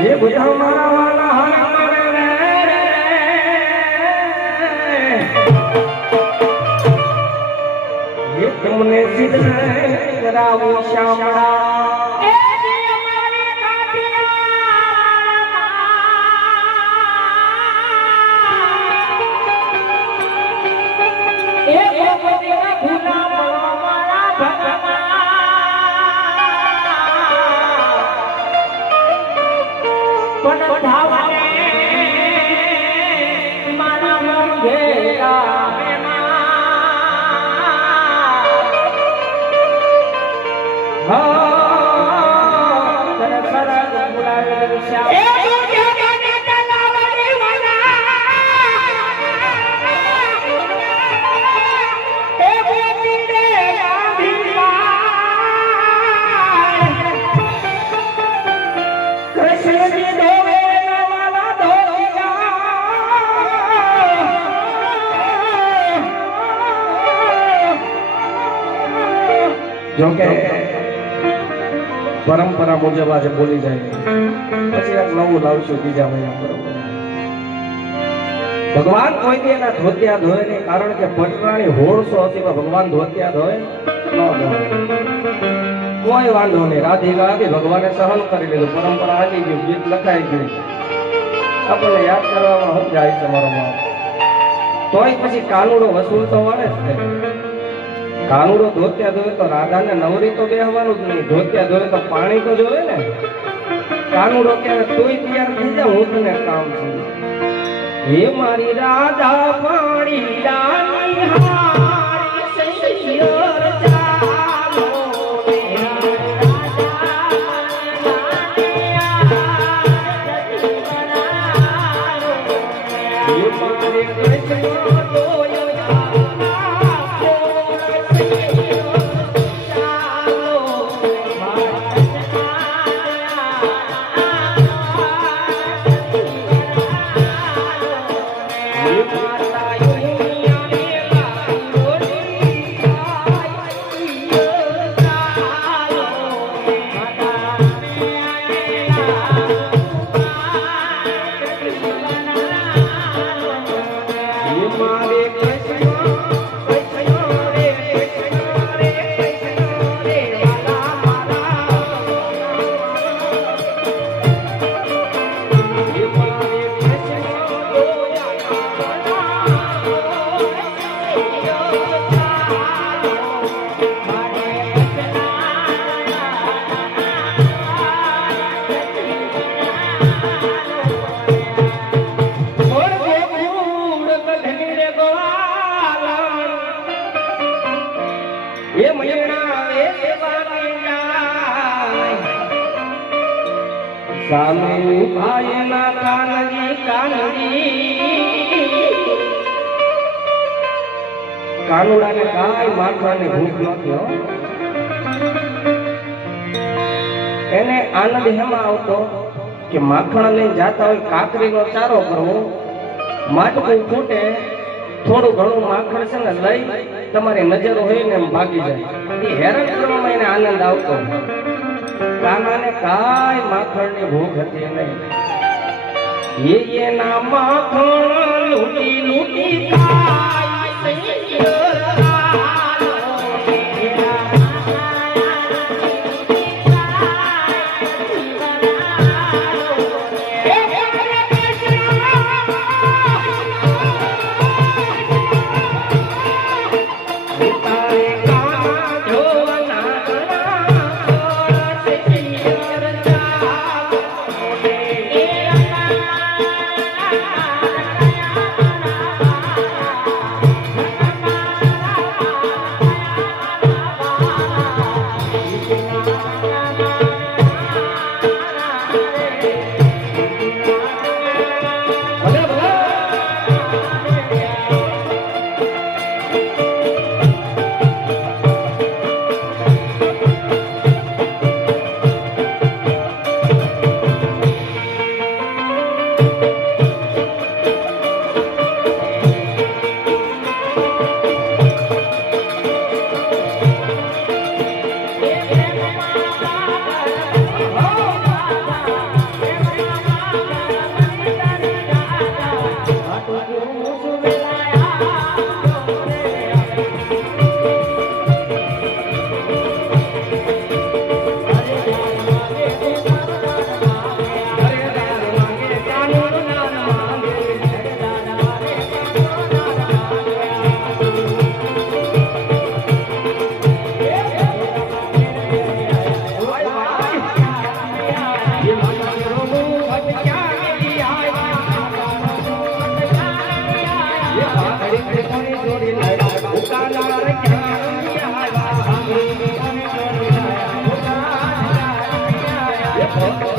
ये बुझा मारा वाला ये तुमने सिद्ध रावू श्यामड़ा जो के परंपरा मुजब आज बोली जाए પછી એક નવું લાવશું બીજા મહિના બરોબર ભગવાન કોઈ દી એના ધોતિયા ધોય ને કારણ કે પટરાણી 1600 હતી પણ ભગવાન ધોતિયા ધોય ન ધોય કોઈ વાંધો નહીં રાધિકા હતી ભગવાને સહન કરી લીધું પરંપરા આવી ગઈ ગીત લખાઈ ગયું આપણને યાદ કરવામાં હું જાય છે મારો બાપ તોય પછી કાનુડો વસૂલ તો વળે જ છે કાનુડો ધોત્યા ધોવે તો રાધાને નવરી તો બેહવાનું જ નહીં ધોત્યા ધોવે તો પાણી તો જોવે ને કાનુડો ક્યારે તોય તૈયાર થઈ જાય હું તને કામ છું હે મારી રાધા પાણી રાની હારી સૈયર ચાલો હે મારે કૃષ્ણ સામે ભાઈના કાનજી કાનુડાને કાંઈ માખવાની ભૂખ નથી હો એને આનંદ હેમાં આવતો કે માખણ લઈને જાતા હોય કાકરીનો ચારો કરવો માટકું ફૂટે થોડું ઘણું માખણ છે ને લઈ તમારી નજર હોય ને એમ ભાગી જાય એ હેરાન કરવામાં એને આનંદ આવતો કાનાને કાંઈ માખણની ભૂખ હતી નહીં એના માખણ લૂટી લૂટી ભક્ત